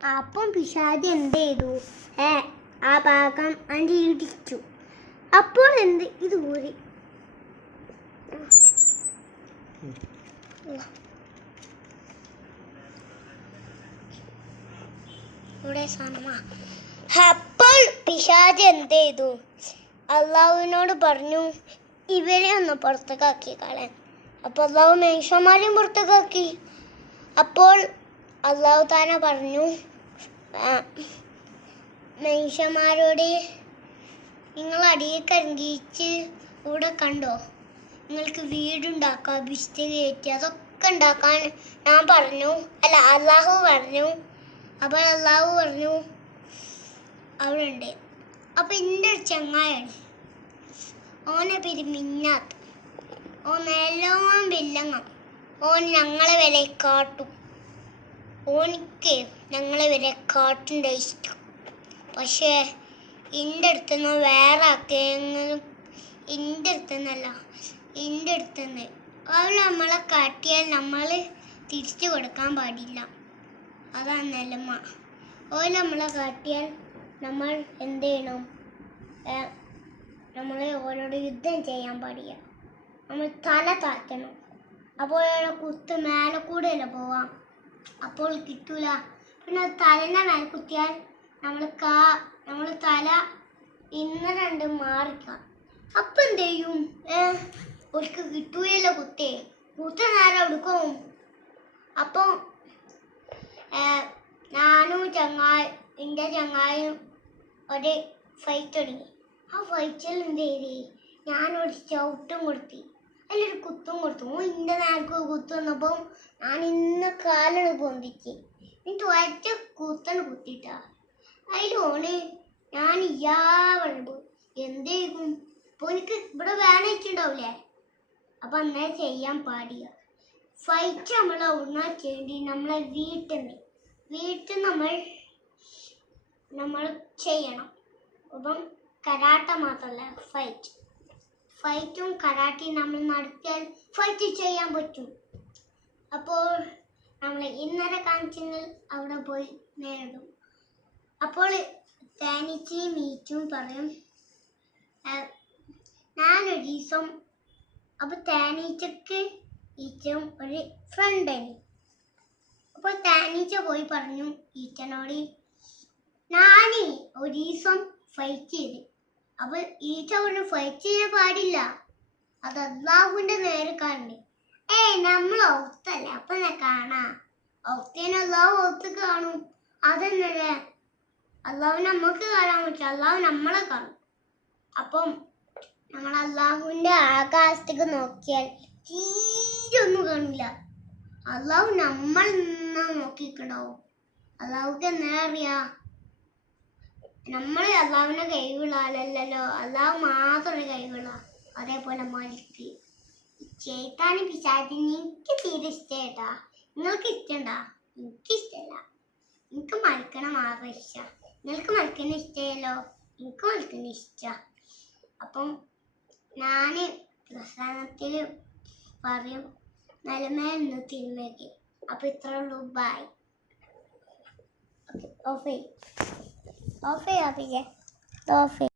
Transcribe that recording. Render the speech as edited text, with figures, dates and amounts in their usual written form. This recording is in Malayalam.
അപ്പം പിശാചി എന്ത് ചെയ്തു? ആ ഭാഗം അണ്ടി ഇടിച്ചു. അപ്പോൾ എന്ത് ഇത് ഊരി അപ്പോൾ പിശാചി എന്ത് ചെയ്തു? അള്ളാഹുവിനോട് പറഞ്ഞു, ഇവരെ ഒന്ന് പുറത്തേക്കാക്കി കളയാൻ. അപ്പോൾ അള്ളാഹു മനുഷ്യന്മാരെയും പുറത്തേക്കാക്കി. അപ്പോൾ അള്ളാഹു താന പറഞ്ഞു മനുഷ്യന്മാരോട്, നിങ്ങൾ അടിയിൽ കരിഞ്ചിച്ച് ഇവിടെ കണ്ടോ, നിങ്ങൾക്ക് വീടുണ്ടാക്കാം, ബിസ്തി കയറ്റി അതൊക്കെ ഉണ്ടാക്കാൻ ഞാൻ പറഞ്ഞു, അല്ല അള്ളാഹു പറഞ്ഞു. അപ്പോൾ അള്ളാഹു പറഞ്ഞു അവിടെ ഉണ്ട്. അപ്പം എൻ്റെ ഒരു ചങ്ങായാണ്, ഓനെ പേര് മിന്നാത്ത്. ഓൻ നല്ലോണം വില്ലങ്ങ. ഓൻ ഞങ്ങളെ വരെ കാട്ടും. ഓനിക്ക് ഞങ്ങളെ വരെ കാട്ടിൻ്റെ ഇഷ്ടം. പക്ഷേ എൻ്റെ അടുത്തുനിന്ന് വേറെ ആക്കെങ്കിലും എൻ്റെ അടുത്തുനിന്നല്ല, എൻ്റെ അടുത്തുനിന്ന് അവൾ നമ്മളെ കാട്ടിയാൽ നമ്മൾ തിരിച്ചു കൊടുക്കാൻ പാടില്ല. അതാണ് നിലമ. ഓൾ നമ്മളെ കാട്ടിയാൽ നമ്മൾ എന്ത് ചെയ്യണം? നമ്മൾ ഓരോട് യുദ്ധം ചെയ്യാൻ പാടില്ല. നമ്മൾ തല താഴ്ത്തണം. അപ്പോൾ കുത്ത് മേലെ കൂടെയല്ല പോവാം, അപ്പോൾ കിട്ടൂല. പിന്നെ തലേൻ്റെ മേലെ കുത്തിയാൽ നമ്മൾ തല ഇന്ന് രണ്ടും മാറിക്കാം. അപ്പം എന്ത് ചെയ്യും? ഒരിക്കൽ കിട്ടൂയല്ലോ കുത്തേ, കുത്ത നേരം എടുക്കും. അപ്പോൾ ഞാനും എൻ്റെ ചങ്ങായും ഒരു ഫൈറ്റ് തുടങ്ങി. ആ ഫൈറ്റിൽ എന്ത് ചെയ്തി? ഞാനൊരു ചവിട്ടും കൊടുത്തി, അതിലൊരു കുത്തും കൊടുത്തു. എൻ്റെ നേർക്ക് കുത്തു വന്നപ്പോൾ ഞാൻ ഇന്ന് കാലാണ് പൊന്തിച്ച്, എന്നിട്ട് ഒറ്റ കുത്തണ് കുത്തിയിട്ടാ. അതിലോണ് ഞാൻ ഇയാവണം പോയി. എന്ത് ചെയ്യും? അപ്പോൾ എനിക്ക് ഇവിടെ വേണിച്ചിട്ടുണ്ടാവില്ലേ? അപ്പം അങ്ങനെ ചെയ്യാൻ പാടില്ല. ഫൈറ്റ് നമ്മൾ ഒന്നാ ചെയ്യേണ്ടി നമ്മളെ വീട്ടിൽ നമ്മൾ ചെയ്യണം. അപ്പം കരാട്ട മാത്രമല്ല, ഫൈറ്റും കരാട്ടയും നമ്മൾ നടത്തിയാൽ ഫൈറ്റ് ചെയ്യാൻ പറ്റും. അപ്പോൾ നമ്മൾ ഇന്നലെ കാണിച്ചെങ്കിൽ അവിടെ പോയി നേരിടും. അപ്പോൾ തേനീച്ചയും ഈച്ചും പറയും, ഞാനൊരു ദിവസം. അപ്പോൾ തേനീച്ചക്ക് ഈച്ചയും ഒരു ഫ്രണ്ടായി. അപ്പോൾ തേനീച്ച പോയി പറഞ്ഞു ഈച്ചനോട്, ഞാൻ ഒരു ദിവസം ഫൈറ്റ് ചെയ്ത്. അപ്പോൾ ഈച്ച പറഞ്ഞു, ഫൈറ്റ് ചെയ്യാൻ പാടില്ല, അത് അള്ളാഹുവിൻ്റെ നേരെ കാണണ്ടേ. നമ്മൾ ഔത്തല്ലേ, അപ്പം ഞാൻ കാണാം. ഔത്തേനെ അള്ളാഹു ഔത്ത് കാണും. അതെന്നല്ലേ, അള്ളാഹു നമുക്ക് കാണാൻ പറ്റും, അള്ളാഹു നമ്മളെ കാണും. അപ്പം നമ്മൾ അള്ളാഹുവിൻ്റെ ആകാശത്തേക്ക് നോക്കിയാൽ തീരെ ഒന്നും കാണില്ല. അള്ളാഹു നമ്മൾ നിന്നാ നോക്കിയിട്ടുണ്ടാവും. അള്ളാഹുക്ക് എന്താ അറിയാ? നമ്മൾ അള്ളാഹുവിനെ കൈവിടാലല്ലോ, അള്ളാഹു മാത്രമേ കൈവിടാ. അതേപോലെ മലിക്ക് ചേത്താനും പിശാചിന് എനിക്ക് തീരെ ഇഷ്ടമായിട്ടാ. നിങ്ങൾക്ക് ഇഷ്ടമുണ്ടാ? എനിക്കിഷ്ടമല്ല. എനിക്ക് മലിക്കണ മാത്രം ഇഷ്ടം. നിങ്ങൾക്ക് മലിക്കണ ഇഷ്ടമല്ലോ, എനിക്ക് മലിക്കണ ഇഷ്ടമാണ്. അപ്പം ഞാൻ പ്രസ്ഥാനത്തിൽ പറയും, നിലമേന്ന് തിന്മയ്ക്ക്. അപ്പം ഇത്രേ ഉള്ളൂ. ബൈ. ഓഫ് ചെയ്യാം.